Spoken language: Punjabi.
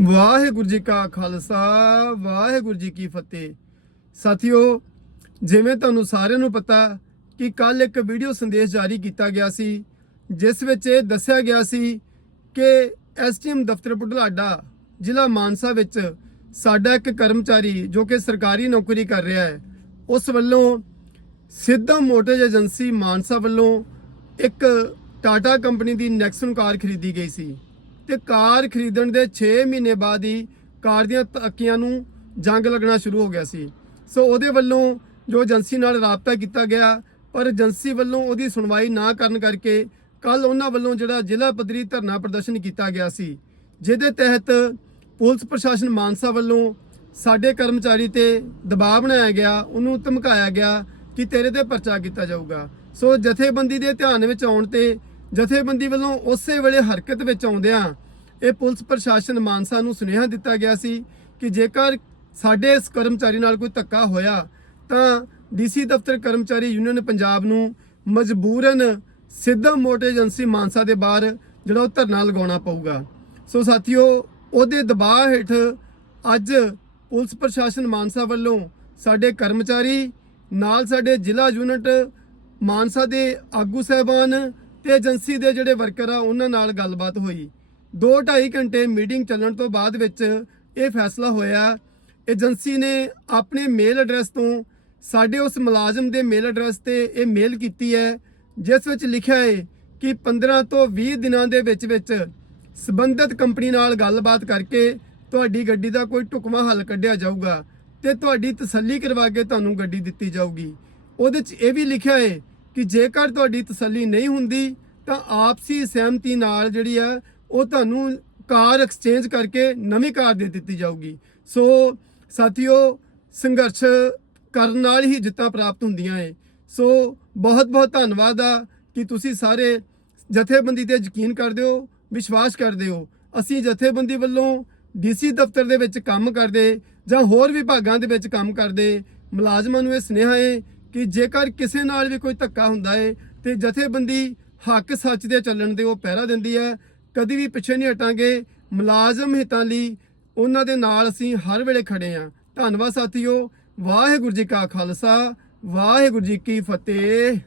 ਵਾਹਿਗੁਰੂ ਜੀ ਕਾ ਖਾਲਸਾ, ਵਾਹਿਗੁਰੂ ਜੀ ਕੀ ਫਤਿਹ। ਸਾਥੀਓ, ਜਿਵੇਂ ਤੁਹਾਨੂੰ ਸਾਰਿਆਂ ਨੂੰ ਪਤਾ ਕਿ ਕੱਲ ਇੱਕ ਵੀਡੀਓ ਸੰਦੇਸ਼ ਜਾਰੀ ਕੀਤਾ ਗਿਆ ਸੀ, ਜਿਸ ਵਿੱਚ ਇਹ ਦੱਸਿਆ ਗਿਆ ਸੀ ਕਿ ਐਸਟੀਐਮ ਦਫ਼ਤਰ ਬੁਢਲਾਡਾ ਜ਼ਿਲ੍ਹਾ ਮਾਨਸਾ ਵਿੱਚ ਸਾਡਾ ਇੱਕ ਕਰਮਚਾਰੀ ਜੋ ਕਿ ਸਰਕਾਰੀ ਨੌਕਰੀ ਕਰ ਰਿਹਾ ਹੈ, ਉਸ ਵੱਲੋਂ ਸਿੱਧਾ ਮੋਟਰਜ ਏਜੰਸੀ ਮਾਨਸਾ ਵੱਲੋਂ ਇੱਕ ਟਾਟਾ ਕੰਪਨੀ ਦੀ ਨੈਕਸਨ ਕਾਰ ਖਰੀਦੀ ਗਈ ਸੀ। ਤੇ ਕਾਰ ਖਰੀਦਣ ਦੇ 6 ਮਹੀਨੇ ਬਾਅਦ ਹੀ ਕਾਰ ਦੀਆਂ ਤੱਕੀਆਂ ਨੂੰ ਜੰਗ ਲੱਗਣਾ ਸ਼ੁਰੂ ਹੋ ਗਿਆ ਸੀ। ਸੋ ਉਹਦੇ ਵੱਲੋਂ ਜੋ ਏਜੰਸੀ ਨਾਲ ਰਾਬਤਾ ਕੀਤਾ ਗਿਆ, ਪਰ ਏਜੰਸੀ ਵੱਲੋਂ ਉਹਦੀ ਸੁਣਵਾਈ ਨਾ ਕਰਨ ਕਰਕੇ ਕੱਲ ਉਹਨਾਂ ਵੱਲੋਂ ਜਿਹੜਾ ਜ਼ਿਲ੍ਹਾ ਪੱਧਰੀ ਧਰਨਾ ਪ੍ਰਦਰਸ਼ਨ ਕੀਤਾ ਗਿਆ ਸੀ, ਜਿਹਦੇ ਤਹਿਤ ਪੁਲਿਸ ਪ੍ਰਸ਼ਾਸਨ ਮਾਨਸਾ ਵੱਲੋਂ ਸਾਡੇ ਕਰਮਚਾਰੀ ਤੇ ਦਬਾਅ ਬਣਾਇਆ ਗਿਆ, ਉਹਨੂੰ ਧਮਕਾਇਆ ਗਿਆ ਕਿ ਤੇਰੇ ਤੇ ਪਰਚਾ ਕੀਤਾ ਜਾਊਗਾ। ਸੋ ਜਥੇਬੰਦੀ ਦੇ ਧਿਆਨ ਵਿੱਚ ਆਉਣ ਤੇ ਜਥੇਬੰਦੀ ਵੱਲੋਂ ਉਸੇ ਵੇਲੇ ਹਰਕਤ ਵਿੱਚ ਆਉਂਦਿਆਂ ਇਹ ਪੁਲਿਸ ਪ੍ਰਸ਼ਾਸਨ ਮਾਨਸਾ ਨੂੰ ਸੁਨੇਹਾ ਦਿੱਤਾ ਗਿਆ ਸੀ ਕਿ ਜੇਕਰ ਸਾਡੇ ਇਸ ਕਰਮਚਾਰੀ ਨਾਲ ਕੋਈ ਧੱਕਾ ਹੋਇਆ ਤਾਂ ਡੀਸੀ ਦਫ਼ਤਰ ਕਰਮਚਾਰੀ ਯੂਨੀਅਨ ਪੰਜਾਬ ਨੂੰ ਮਜਬੂਰਨ ਸਿੱਧਾ ਮੋਟਰ ਏਜੰਸੀ ਮਾਨਸਾ ਦੇ ਬਾਹਰ ਜਿਹੜਾ ਉਹ ਧਰਨਾ ਲਗਾਉਣਾ ਪਊਗਾ। ਸੋ ਸਾਥੀਓ, ਉਹਦੇ ਦਬਾਅ ਹੇਠ ਅੱਜ ਪੁਲਿਸ ਪ੍ਰਸ਼ਾਸਨ ਮਾਨਸਾ ਵੱਲੋਂ ਸਾਡੇ ਕਰਮਚਾਰੀ, ਨਾਲ ਸਾਡੇ ਜ਼ਿਲ੍ਹਾ ਯੂਨਿਟ ਮਾਨਸਾ ਦੇ ਆਗੂ ਸਹਿਬਾਨ ਤੇ ਏਜੰਸੀ ਦੇ ਜਿਹੜੇ ਵਰਕਰ ਆ, ਉਹਨਾਂ ਨਾਲ ਗੱਲਬਾਤ ਹੋਈ। 2.5 ਘੰਟੇ ਮੀਟਿੰਗ ਚੱਲਣ ਤੋਂ ਬਾਅਦ ਵਿੱਚ ਇਹ ਫੈਸਲਾ ਹੋਇਆ। ਏਜੰਸੀ ਨੇ ਆਪਣੇ ਮੇਲ ਐਡਰੈਸ ਤੋਂ ਸਾਡੇ ਉਸ ਮੁਲਾਜ਼ਮ ਦੇ ਮੇਲ ਐਡਰੈਸ ਤੇ ਇਹ ਮੇਲ ਕੀਤੀ ਹੈ, ਜਿਸ ਵਿੱਚ ਲਿਖਿਆ ਹੈ ਕਿ 15 ਤੋਂ 20 ਦਿਨਾਂ ਦੇ ਵਿੱਚ ਵਿੱਚ ਸਬੰਧਤ ਕੰਪਨੀ ਨਾਲ ਗੱਲਬਾਤ ਕਰਕੇ ਤੁਹਾਡੀ ਗੱਡੀ ਦਾ ਕੋਈ ਢੁਕਵਾਂ ਹੱਲ ਕੱਢਿਆ ਜਾਊਗਾ ਤੇ ਤੁਹਾਡੀ ਤਸੱਲੀ ਕਰਵਾ ਕੇ ਤੁਹਾਨੂੰ ਗੱਡੀ ਦਿੱਤੀ ਜਾਊਗੀ। ਉਹਦੇ 'ਚ ਇਹ ਵੀ ਲਿਖਿਆ ਹੈ ਕਿ ਜੇਕਰ ਤੁਹਾਡੀ ਤਸੱਲੀ ਨਹੀਂ ਹੁੰਦੀ, ਤਾਂ ਆਪਸੀ ਸਹਿਮਤੀ ਨਾਲ ਜਿਹੜੀ ਆ, ਉਹ ਤੁਹਾਨੂੰ ਕਾਰ ਐਕਸਚੇਂਜ ਕਰਕੇ ਨਵੀਂ ਕਾਰ ਦੇ ਦਿੱਤੀ ਜਾਊਗੀ। ਸੋ ਸਾਥੀਓ, ਸੰਘਰਸ਼ ਕਰਨ ਨਾਲ ਹੀ ਜਿੱਤਾਂ ਪ੍ਰਾਪਤ ਹੁੰਦੀਆਂ ਏ। ਸੋ ਬਹੁਤ ਬਹੁਤ ਧੰਨਵਾਦ ਆ ਕਿ ਤੁਸੀਂ ਸਾਰੇ ਜਥੇਬੰਦੀ ਤੇ ਯਕੀਨ ਕਰਦੇ ਹੋ, ਵਿਸ਼ਵਾਸ ਕਰਦੇ ਹੋ। ਅਸੀਂ ਜਥੇਬੰਦੀ ਵੱਲੋਂ ਡੀਸੀ ਦਫ਼ਤਰ ਦੇ ਵਿੱਚ ਕੰਮ ਕਰਦੇ ਜਾਂ ਹੋਰ ਵਿਭਾਗਾਂ ਦੇ ਵਿੱਚ ਕੰਮ ਕਰਦੇ, ਮੁਲਾਜ਼ਮਾਂ ਨੂੰ ਇਹ ਸੁਨੇਹਾ ਏ ਕਿ ਜੇਕਰ ਕਿਸੇ ਨਾਲ ਵੀ ਕੋਈ ਧੱਕਾ ਹੁੰਦਾ ਹੈ ਤੇ ਜਥੇਬੰਦੀ ਹੱਕ ਸੱਚ ਦੇ ਚੱਲਣ ਦੇ ਉਹ ਪਹਿਰਾ ਦਿੰਦੀ ਹੈ, ਕਦੀ ਵੀ ਪਿੱਛੇ ਨਹੀਂ ਹਟਾਂਗੇ। ਮੁਲਾਜ਼ਮ ਹਿੱਤਾਂ ਲਈ ਉਹਨਾਂ ਦੇ ਨਾਲ ਅਸੀਂ ਹਰ ਵੇਲੇ ਖੜੇ ਹਾਂ। ਧੰਨਵਾਦ ਸਾਥੀਓ। ਵਾਹਿਗੁਰੂ ਜੀ ਕਾ ਖਾਲਸਾ, ਵਾਹਿਗੁਰੂ ਜੀ ਕੀ ਫਤਿਹ।